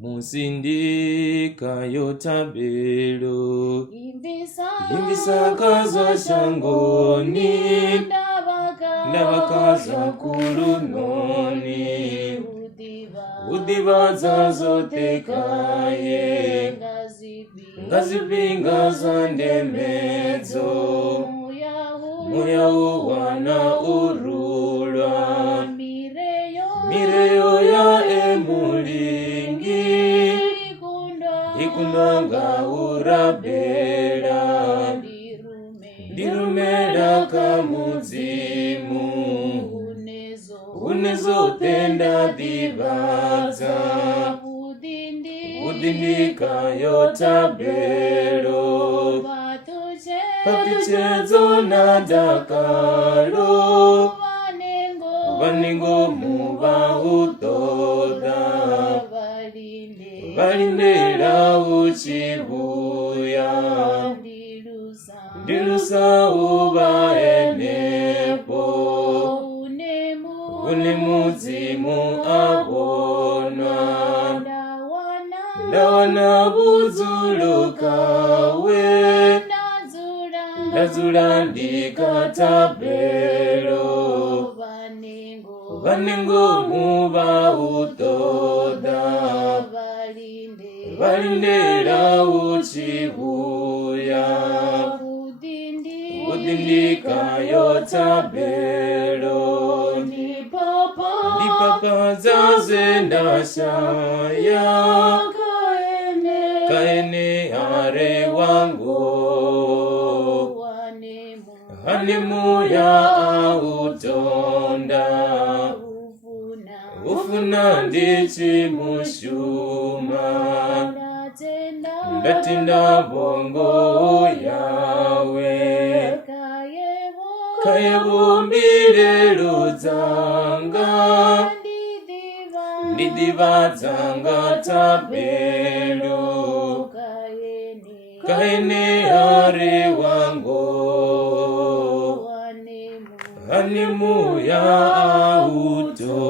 Musindika yotabelo Imbisakaza shangoni Ndabakaza kulunoni Udibaza zotekaye Ngazipinga zandemezo Muya uwana urulwa Mireyo ya emulingi Ikundanga urabela Dirumela kamuzimu Unezo tenda dibaza Udindika yotabelo Papichezo na dakalo Vaningo muba utoda Valindela uchibuya Ndilusa uba enepo Unimuzimu abonwa Ndawana buzulukawe Ndazula ndikatabelo Vaningo muba utoda Valindela uchibuya Udindika yotabelo Nipapa zaze ndashaya Kaene are wango Hanimu ya autonda Ufuna ndichi mushuma Ndatinda bongo yawe Kayebu mbile zanga Ndidiva zanga tabelo Kaene are wango Hanimu ya auto